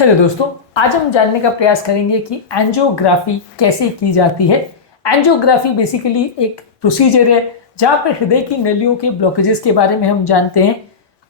Hello दोस्तों, आज हम जानने का प्रयास करेंगे कि एंजियोग्राफी कैसे की जाती है। एंजियोग्राफी बेसिकली एक प्रोसीजर है जहाँ पर हृदय की नलियों के ब्लॉकेजेस के बारे में हम जानते हैं।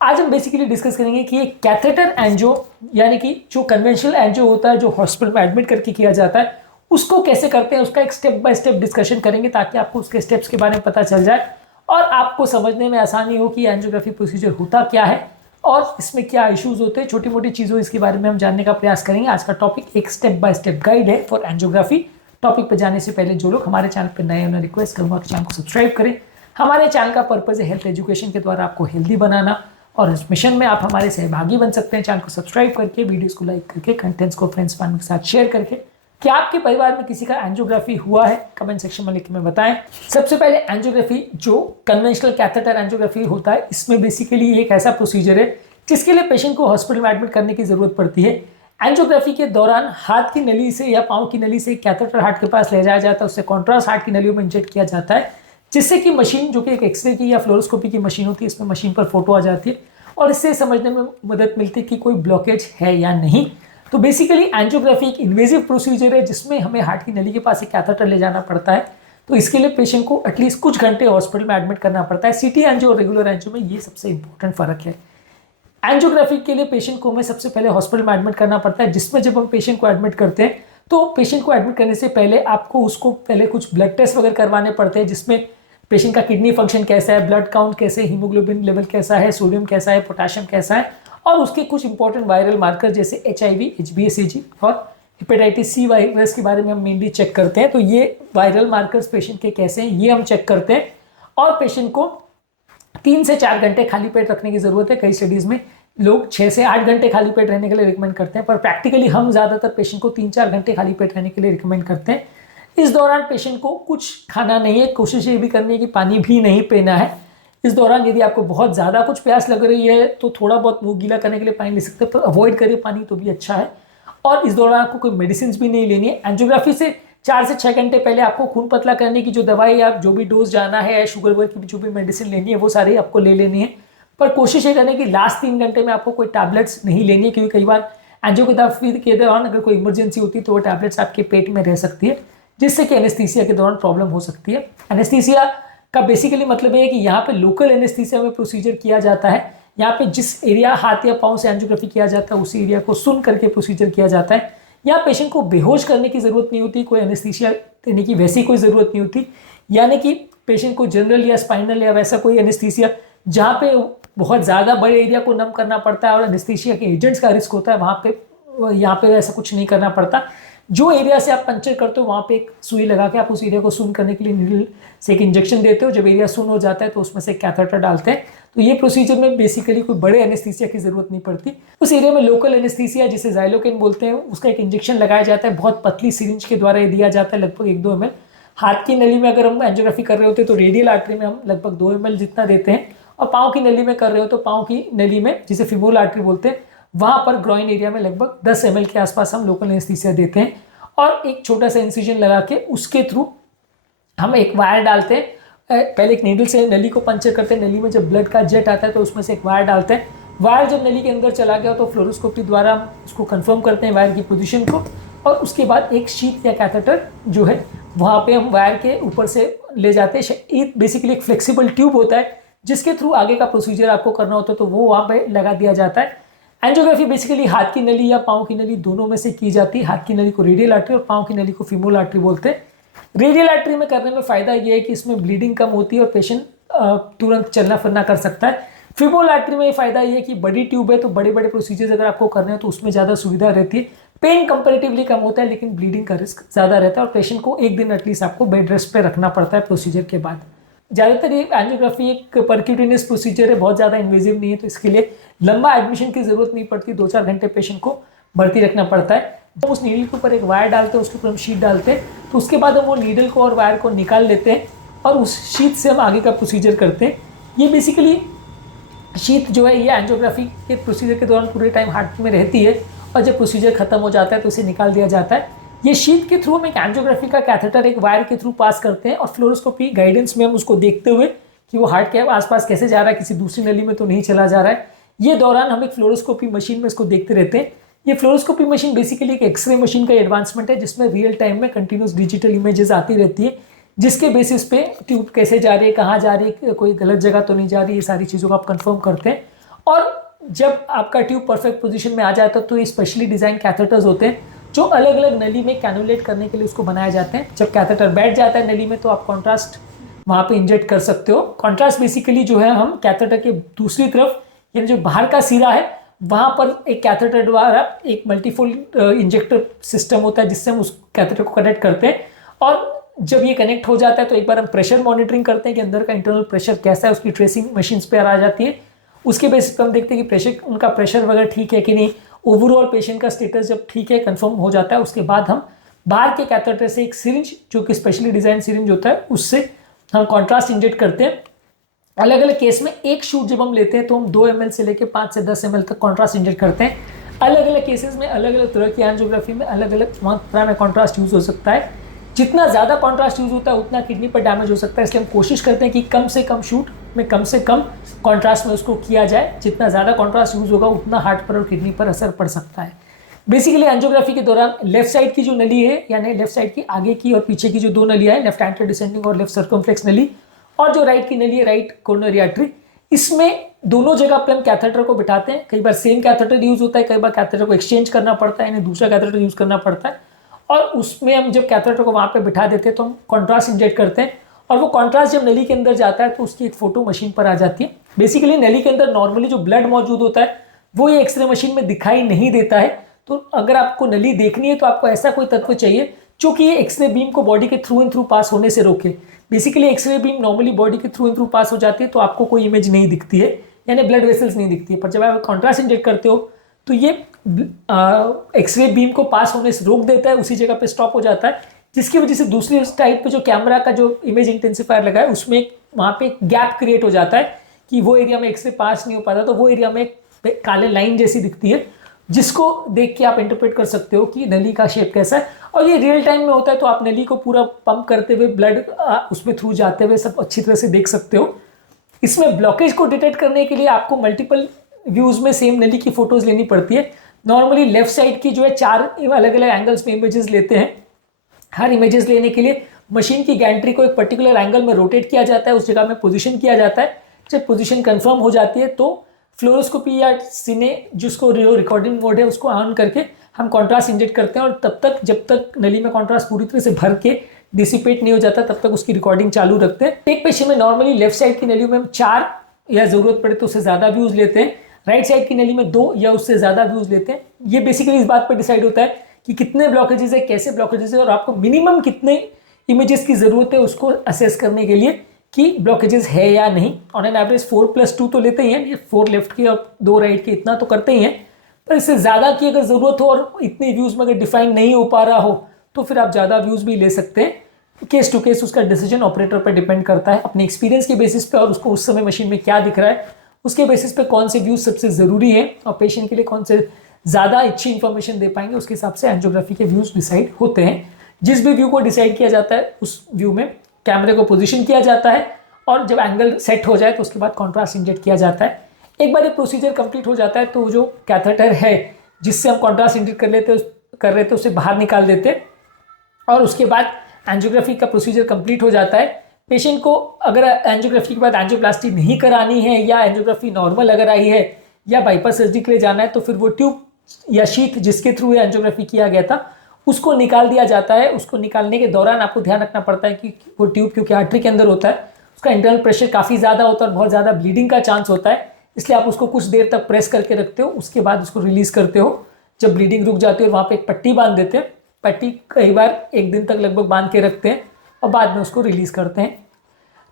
आज हम बेसिकली डिस्कस करेंगे कि एक कैथेटर एंजियो यानी कि जो कन्वेंशनल एंजियो होता है जो हॉस्पिटल में एडमिट करके किया जाता है उसको कैसे करते हैं, उसका एक स्टेप बाय स्टेप डिस्कशन करेंगे ताकि आपको उसके स्टेप्स के बारे में पता चल जाए और आपको समझने में आसानी हो कि एंजियोग्राफी प्रोसीजर होता क्या है और इसमें क्या इश्यूज होते हैं। छोटी मोटी चीज़ों इसके बारे में हम जानने का प्रयास करेंगे। आज का टॉपिक एक स्टेप बाय स्टेप गाइड है फॉर एंजियोग्राफी। टॉपिक पर जाने से पहले जो लोग हमारे चैनल पर नए हैं उन्हें रिक्वेस्ट करूंगा कि चैनल को सब्सक्राइब करें। हमारे चैनल का पर्पज है हेल्थ एजुकेशन के द्वारा आपको हेल्दी बनाना और इस मिशन में आप हमारे सहभागी बन सकते हैं। चैनल को सब्सक्राइब करके, वीडियोस को लाइक करके, कंटेंट्स को फ्रेंड्स फैमिली के साथ शेयर करके। क्या आपके परिवार में किसी का एंजियोग्राफी हुआ है? कमेंट सेक्शन में लिख के बताएं। सबसे पहले एंजियोग्राफी जो कन्वेंशनल कैथेटर एंजियोग्राफी होता है, इसमें बेसिकली एक ऐसा प्रोसीजर है जिसके लिए पेशेंट को हॉस्पिटल में एडमिट करने की जरूरत पड़ती है। एंजियोग्राफी के दौरान हाथ की नली से या पांव की नली से कैथेटर हार्ट के पास ले जाया जाता है, उससे कॉन्ट्रास्ट हार्ट की नलियों में इंजेक्ट किया जाता है, जिससे कि मशीन जो कि एक एक्सरे की या फ्लोरोस्कोपी की मशीन होती है, इसमें मशीन पर फोटो आ जाती है और इससे समझने में मदद मिलती है कि कोई ब्लॉकेज है या नहीं। तो बेसिकली एंजियोग्राफी एक इन्वेजिव प्रोसीजर है जिसमें हमें हार्ट की नली के पास एक कैथेटर ले जाना पड़ता है। तो इसके लिए पेशेंट को एटलीस्ट कुछ घंटे हॉस्पिटल में एडमिट करना पड़ता है। सिटी एंजियो और रेगुलर एंजियो में ये सबसे इंपॉर्टेंट फर्क है। एंजियोग्राफी के लिए पेशेंट को हमें सबसे पहले हॉस्पिटल में एडमिट करना पड़ता है, जिसमें जब हम पेशेंट को एडमिट करते हैं तो पेशेंट को एडमिट करने से पहले आपको उसको पहले कुछ ब्लड टेस्ट वगैरह करवाने पड़ते हैं, जिसमें पेशेंट का किडनी फंक्शन कैसा है, ब्लड काउंट कैसे, हीमोग्लोबिन लेवल कैसा है, सोडियम कैसा है, पोटेशियम कैसा है और उसके कुछ इंपॉर्टेंट वायरल मार्कर जैसे HIV, HbA और हेपेटाइटिस C वायरस के बारे में हम मेनली चेक करते हैं। तो ये वायरल मार्कर्स पेशेंट के कैसे हैं ये हम चेक करते हैं और पेशेंट को 3 से 4 घंटे खाली पेट रखने की जरूरत है। कई स्टडीज में लोग 6 से 8 घंटे खाली पेट रहने के लिए रिकमेंड करते हैं, पर प्रैक्टिकली हम ज्यादातर पेशेंट को 3-4 घंटे खाली पेट रहने के लिए रिकमेंड करते हैं। इस दौरान पेशेंट को कुछ खाना नहीं है, कोशिश ये भी करनी है कि पानी भी नहीं पीना है। इस दौरान यदि आपको बहुत ज़्यादा कुछ प्यास लग रही है तो थोड़ा बहुत मुंह गीला करने के लिए पानी ले सकते हैं, पर अवॉइड करिए पानी तो भी अच्छा है। और इस दौरान आपको कोई मेडिसिन भी नहीं लेनी है। एंजियोग्राफी से 4 से 6 घंटे पहले आपको खून पतला करने की जो दवाई आप जो भी डोज जाना है या शुगर वगैरह की जो भी मेडिसिन लेनी है वो सारी आपको ले लेनी है, पर कोशिश ये करने की लास्ट 3 घंटे में आपको कोई टैबलेट्स नहीं लेनी है, क्योंकि कई बार एंजियोग्राफी के दौरान अगर कोई इमरजेंसी होती है तो वो टैबलेट्स आपके पेट में रह सकती है, जिससे कि एनेस्थीसिया के दौरान प्रॉब्लम हो सकती है। एनेस्थीसिया का बेसिकली मतलब है कि यहाँ पे लोकल एनेस्थीसिया में प्रोसीजर किया जाता है। यहाँ पे जिस एरिया हाथ या पाँव से एंजियोग्राफी किया जाता है उसी एरिया को सुन करके प्रोसीजर किया जाता है। यहाँ पेशेंट को बेहोश करने की जरूरत नहीं होती, कोई एनेस्थीसिया देने की वैसी कोई जरूरत नहीं होती, यानी कि पेशेंट को जनरल या स्पाइनल या वैसा कोई एनेस्थीसिया जहाँ पे बहुत ज़्यादा बड़े एरिया को नम करना पड़ता है और एनेस्थीसिया के एजेंट्स का रिस्क होता है, वहाँ पे यहाँ पे ऐसा कुछ नहीं करना पड़ता। जो एरिया से आप पंचर करते हो वहाँ पे एक सुई लगा के आप उस एरिया को सुन करने के लिए नीडल से एक इंजेक्शन देते हो। जब एरिया सुन हो जाता है तो उसमें से कैथेटर डालते हैं। तो ये प्रोसीजर में बेसिकली कोई बड़े एनेस्थीसिया की जरूरत नहीं पड़ती। उस एरिया में लोकल एनेस्थीसिया जिसे ज़ाइलोकेन बोलते हैं, उसका एक इंजेक्शन लगाया जाता है, बहुत पतली सिरिंज के द्वारा दिया जाता है, लगभग 1-2 ml। हाथ की नली में अगर हम एंजियोग्राफी कर रहे होते हैं तो रेडियल आर्टरी में हम लगभग 2 ml जितना देते हैं, और पाँव की नली में कर रहे हो तो पाँव की नली में जिसे फीमोरल आर्टरी बोलते हैं वहाँ पर ग्रॉइन एरिया में लगभग 10 ml के आसपास हम लोकल एनेस्थीसिया देते हैं और एक छोटा सा इंसिजन लगा के उसके थ्रू हम एक वायर डालते हैं। पहले एक नीडल से नली को पंचर करते हैं, नली में जब ब्लड का जेट आता है तो उसमें से एक वायर डालते हैं। वायर जब नली के अंदर चला गया तो फ्लोरोस्कोपी द्वारा हम उसको कंफर्म करते हैं वायर की पोजीशन को, और उसके बाद एक शीट या कैथेटर जो है वहाँ पे हम वायर के ऊपर से ले जाते हैं। एक बेसिकली एक फ्लेक्सिबल ट्यूब होता है जिसके थ्रू आगे का प्रोसीजर आपको करना होता है, तो वो वहाँ पे लगा दिया जाता है। एंजियोग्राफी बेसिकली हाथ की नली या पाँव की नली दोनों में से की जाती है। हाथ की नली को रेडियल आर्टरी और पाँव की नली को फीमोरल आर्टरी बोलते हैं। रेडियल आर्टरी में करने में फ़ायदा ये है कि इसमें ब्लीडिंग कम होती है और पेशेंट तुरंत चलना फिरना कर सकता है। फीमोरल आर्टरी में फ़ायदा ये है कि बड़ी ट्यूब है तो बड़े बड़े प्रोसीजर्स अगर आपको करने हो तो उसमें ज़्यादा सुविधा रहती है। पेन कंपेरेटिवली कम होता है लेकिन ब्लीडिंग का रिस्क ज़्यादा रहता है और पेशेंट को 1 दिन एटलीस्ट आपको बेड रेस्ट पे रखना पड़ता है प्रोसीजर के बाद। ज़्यादातर ये एंजियोग्राफी एक परक्यूटेनियस प्रोसीजर है, बहुत ज़्यादा इन्वेजिव नहीं है, तो इसके लिए लंबा एडमिशन की जरूरत नहीं पड़ती। 2-4 घंटे पेशेंट को भर्ती रखना पड़ता है। तो उस नीडल के ऊपर एक वायर डालते हैं, उसके ऊपर हम शीट डालते हैं, तो उसके बाद हम वो नीडल को और वायर को निकाल लेते हैं और उस शीट से हम आगे का प्रोसीजर करते हैं। ये बेसिकली शीट जो है ये एंजियोग्राफी के प्रोसीजर के दौरान पूरे टाइम हार्ट में रहती है और जब प्रोसीजर खत्म हो जाता है तो इसे निकाल दिया जाता है। ये शीट के थ्रू हम एक एंजियोग्राफी का कैथेटर एक वायर के थ्रू पास करते हैं और फ्लोरोस्कोपी गाइडेंस में हम उसको देखते हुए कि वो हार्ट के आसपास कैसे जा रहा है, किसी दूसरी नली में तो नहीं चला जा रहा है, ये दौरान हम एक फ्लोरोस्कोपी मशीन में इसको देखते रहते हैं। ये फ्लोरोस्कोपी मशीन बेसिकली एक एक्सरे मशीन का एडवांसमेंट है जिसमें रियल टाइम में कंटिन्यूस डिजिटल इमेजेस आती रहती है, जिसके बेसिस पे ट्यूब कैसे जा रही है, कहाँ जा रही है, कोई गलत जगह तो नहीं जा रही, ये सारी चीज़ों को आप कंफर्म करते हैं। और जब आपका ट्यूब परफेक्ट पोजीशन में आ जाता है तो ये स्पेशली डिज़ाइन कैथेटर्स होते हैं जो अलग अलग नली में कैनुलेट करने के लिए उसको बनाए जाते हैं। जब कैथेटर बैठ जाता है नली में तो आप कॉन्ट्रास्ट वहाँ पे इंजेक्ट कर सकते हो। कॉन्ट्रास्ट बेसिकली जो है हम कैथेटर के दूसरी तरफ, यानी जो बाहर का सिरा है वहाँ पर एक कैथेटर द्वारा एक मल्टीफोल्ड इंजेक्टर सिस्टम होता है जिससे हम उस कैथेटर को कनेक्ट करते हैं। और जब ये कनेक्ट हो जाता है तो एक बार हम प्रेशर मॉनिटरिंग करते हैं कि अंदर का इंटरनल प्रेशर कैसा है, उसकी ट्रेसिंग मशीन्स पे आ जाती है। उसके बेसिस पर हम देखते हैं कि प्रेशर, उनका प्रेशर वगैरह ठीक है कि नहीं, ओवरऑल पेशेंट का स्टेटस जब ठीक है कंफर्म हो जाता है, उसके बाद हम बाहर के कैथेटर से एक सिरिंज, जो कि स्पेशली डिजाइन सिरिंज होता है, उससे हम कॉन्ट्रास्ट इंजेक्ट करते हैं। अलग अलग केस में एक शूट जब हम लेते हैं तो हम 2 ml से लेकर 5 से 10 ml तक कॉन्ट्रास्ट इंजेक्ट करते हैं। अलग अलग केसेस में अलग अलग तरह की एंजियोग्राफी में अलग अलग मात्रा में कॉन्ट्रास्ट यूज हो सकता है। जितना ज़्यादा कॉन्ट्रास्ट यूज होता है उतना किडनी पर डैमेज हो सकता है, इसलिए हम कोशिश करते हैं कि कम से कम शूट में कम से कम कॉन्ट्रास्ट में उसको किया जाए। जितना ज़्यादा कॉन्ट्रास्ट यूज होगा उतना हार्ट पर और किडनी पर असर पड़ सकता है। बेसिकली एंजियोग्राफी के दौरान लेफ्ट साइड की जो नली है, यानी लेफ्ट साइड की आगे की और पीछे की जो 2 नलियाँ हैं, लेफ्ट एंटर डिसेंडिंग और लेफ्ट सर्कमफ्लेक्स नली, और जो राइट की नली है राइट कोरोनरी आर्टरी, इसमें दोनों जगह पर हम कैथेटर को बिठाते हैं। कई बार सेम कैथेटर यूज होता है, कई बार कैथेटर को एक्सचेंज करना पड़ता है, यानी दूसरा कैथेटर यूज करना पड़ता है। और उसमें हम जब कैथेटर को वहाँ पे बिठा देते हैं तो हम कॉन्ट्रास्ट इंजेक्ट करते हैं, और वो कॉन्ट्रास्ट जब नली के अंदर जाता है तो उसकी एक फोटो मशीन पर आ जाती है। बेसिकली नली के अंदर नॉर्मली जो ब्लड मौजूद होता है वो ये एक्सरे मशीन में दिखाई नहीं देता है। तो अगर आपको नली देखनी है तो आपको ऐसा कोई तत्व चाहिए जो कि ये एक्सरे बीम को बॉडी के थ्रू एंड थ्रू पास होने से रोके। Basically X ray beam normally body के थ्रू एंड थ्रू पास हो जाती है तो आपको कोई इमेज नहीं दिखती है, यानी ब्लड वेसल्स नहीं दिखती है। पर जब आप कॉन्ट्रास्ट इंजेक्ट करते हो तो ये एक्सरे बीम को पास होने से रोक देता है, उसी जगह पे स्टॉप हो जाता है, जिसकी वजह से दूसरी साइड पे जो कैमरा का जो इमेज इंटेंसिफायर लगा है उसमें वहाँ पे गैप क्रिएट हो जाता है कि वो एरिया में एक्सरे पास नहीं हो पाता, तो वो एरिया में काले लाइन जैसी दिखती है, जिसको देख के आप इंटरप्रेट कर सकते हो कि नली का शेप कैसा है। और ये रियल टाइम में होता है तो आप नली को पूरा पंप करते हुए, ब्लड उसमें थ्रू जाते हुए सब अच्छी तरह से देख सकते हो। इसमें ब्लॉकेज को डिटेक्ट करने के लिए आपको मल्टीपल व्यूज में सेम नली की फोटोज लेनी पड़ती है। नॉर्मली लेफ्ट साइड की जो है 4 अलग अलग एंगल्स में इमेजेस लेते हैं। हर इमेजेस लेने के लिए मशीन की गैंट्री को एक पर्टिकुलर एंगल में रोटेट किया जाता है, उस जगह में पोजीशन किया जाता है। जब पोजीशन कंफर्म हो जाती है तो फ्लोरोस्कोपी या सिने, जिसको रिकॉर्डिंग मोड है, उसको ऑन करके हम कॉन्ट्रास्ट इंजेक्ट करते हैं, और तब तक जब तक नली में कॉन्ट्रास्ट पूरी तरह से भर के डिसिपेट नहीं हो जाता तब तक उसकी रिकॉर्डिंग चालू रखते हैं। एक पेशेंट में नॉर्मली लेफ्ट साइड की नली में हम 4 या जरूरत पड़े तो उससे ज़्यादा व्यूज लेते हैं, राइट साइड की नली में 2 या उससे ज़्यादा व्यूज लेते हैं। ये बेसिकली इस बात पर डिसाइड होता है कि कितने ब्लॉकेजेस है, कैसे ब्लॉकेजेस है, और आपको मिनिमम कितने इमेजेस की ज़रूरत है उसको असेस करने के लिए कि ब्लॉकेजेस है या नहीं। ऑन एन एवरेज 4+2 तो लेते ही हैं, ये 4 लेफ्ट की और 2 राइट की, इतना तो करते ही हैं। पर इससे ज़्यादा की अगर ज़रूरत हो और इतने व्यूज़ में अगर डिफाइन नहीं हो पा रहा हो तो फिर आप ज़्यादा व्यूज़ भी ले सकते हैं। केस टू केस उसका डिसीजन ऑपरेटर पर डिपेंड करता है, अपने एक्सपीरियंस के बेसिस पे, और उसको उस समय मशीन में क्या दिख रहा है उसके बेसिस पे कौन से व्यूज़ सबसे ज़रूरी है और पेशेंट के लिए कौन से ज़्यादा अच्छी इंफॉर्मेशन दे पाएंगे, उसके हिसाब से एंजियोग्राफी के व्यूज़ डिसाइड होते हैं। जिस भी व्यू को डिसाइड किया जाता है उस व्यू में कैमरे को पोजीशन किया जाता है, और जब एंगल सेट हो जाए तो उसके बाद कॉन्ट्रास्ट इंजेक्ट किया जाता है। एक बार ये प्रोसीजर कंप्लीट हो जाता है तो जो कैथेटर है जिससे हम कॉन्ट्रास्ट इंजेक्ट कर रहे थे उसे बाहर निकाल देते, और उसके बाद एंजियोग्राफी का प्रोसीजर कंप्लीट हो जाता है। पेशेंट को अगर एंजियोग्राफी के बाद एंजियोप्लास्टी नहीं करानी है, या एंजियोग्राफी नॉर्मल अगर आई है, या बाईपास सर्जरी के लिए जाना है, तो फिर वो ट्यूब या शीथ जिसके थ्रू एंजियोग्राफी किया गया था उसको निकाल दिया जाता है। उसको निकालने के दौरान आपको ध्यान रखना पड़ता है कि वो ट्यूब क्योंकि आर्टरी के अंदर होता है, उसका इंटरनल प्रेशर काफ़ी ज़्यादा होता है और बहुत ज़्यादा ब्लीडिंग का चांस होता है, इसलिए आप उसको कुछ देर तक प्रेस करके रखते हो, उसके बाद उसको रिलीज़ करते हो। जब ब्लीडिंग रुक जाती है वहाँ पे एक पट्टी बांध देते हैं, पट्टी कई बार 1 दिन तक लगभग बांध के रखते हैं और बाद में उसको रिलीज़ करते हैं।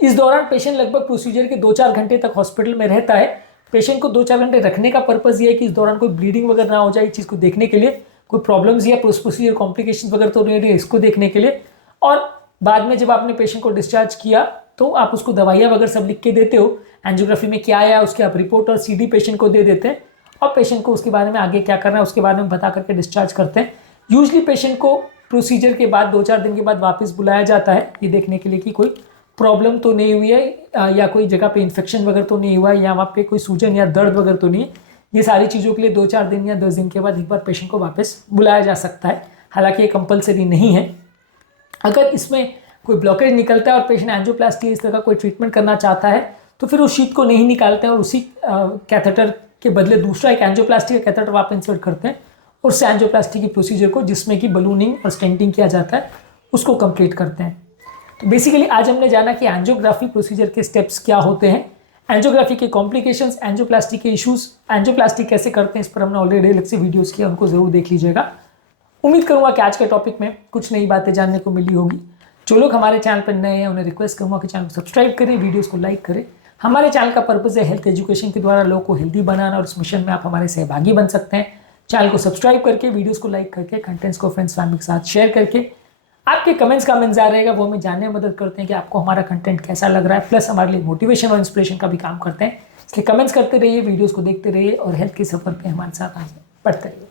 इस दौरान पेशेंट लगभग प्रोसीजर के 2-4 घंटे तक हॉस्पिटल में रहता है। पेशेंट को 2-4 घंटे रखने का पर्पज़ ये है कि इस दौरान कोई ब्लीडिंग वगैरह ना हो जाए, इस चीज़ को देखने के लिए, कोई प्रॉब्लम्स या प्रोसीजर कॉम्प्लिकेशंस वगैरह तो नहीं है इसको देखने के लिए। और बाद में जब आपने पेशेंट को डिस्चार्ज किया तो आप उसको दवाइयाँ वगैरह सब लिख के देते हो, एंजियोग्राफी में क्या आया उसके आप रिपोर्ट और CD पेशेंट को दे देते हैं, और पेशेंट को उसके बारे में आगे क्या करना है उसके बारे में बता करके डिस्चार्ज करते हैं। यूजली पेशेंट को प्रोसीजर के बाद 2-4 दिन के बाद वापस बुलाया जाता है ये देखने के लिए कि कोई प्रॉब्लम तो नहीं हुई है, या कोई जगह पे इन्फेक्शन वगैरह तो नहीं हुआ है, या वहाँ पे कोई सूजन या दर्द वगैरह तो नहीं है। ये सारी चीज़ों के लिए 2-4 दिन या 10 दिन के बाद एक बार पेशेंट को वापस बुलाया जा सकता है, हालांकि ये कंपलसरी नहीं है। अगर इसमें कोई ब्लॉकेज निकलता है और पेशेंट एंजियोप्लास्टी इस तरह का कोई ट्रीटमेंट करना चाहता है तो फिर उस शीट को नहीं निकालते हैं और उसी कैथेटर के बदले दूसरा एक एंजियोप्लास्टी का कैथेटर वापस इंसर्ट करते हैं और उससे एंजियोप्लास्टी की प्रोसीजर को, जिसमें कि बलूनिंग और स्टेंटिंग किया जाता है, उसको कंप्लीट करते हैं। तो बेसिकली आज हमने जाना कि एंजियोग्राफी प्रोसीजर के स्टेप्स क्या होते हैं, एंजियोग्राफी के कॉम्प्लिकेशंस, एंजियोप्लास्टी के इश्यूज, एंजियोप्लास्टी कैसे करते हैं, इस पर हमने ऑलरेडी अलग से वीडियोस किए, उनको जरूर देख लीजिएगा। उम्मीद करूंगा कि आज के टॉपिक में कुछ नई बातें जानने को मिली होगी। जो लोग हमारे चैनल पर नए हैं उन्हें रिक्वेस्ट करूंगा कि चैनल को सब्सक्राइब करें, वीडियोस को लाइक करें। हमारे चैनल का पर्पज़ है हेल्थ एजुकेशन के द्वारा लोगों को हेल्दी बनाना और इस मिशन में आप हमारे सहभागी बन सकते हैं। चैनल को सब्सक्राइब करके, वीडियोस को लाइक करके, कंटेंट्स को फ्रेंड्स फैमिली के साथ शेयर करके आपके कमेंट्स का इंतजार रहेगा। वो हमें जानने में मदद करते हैं कि आपको हमारा कंटेंट कैसा लग रहा है, प्लस हमारे लिए मोटिवेशन और इंस्पिरेशन का भी काम करते हैं। इसलिए कमेंट्स करते रहिए, वीडियोज़ को देखते रहिए और हेल्थ के सफर पर हमारे साथ आगे बढ़ते रहिए।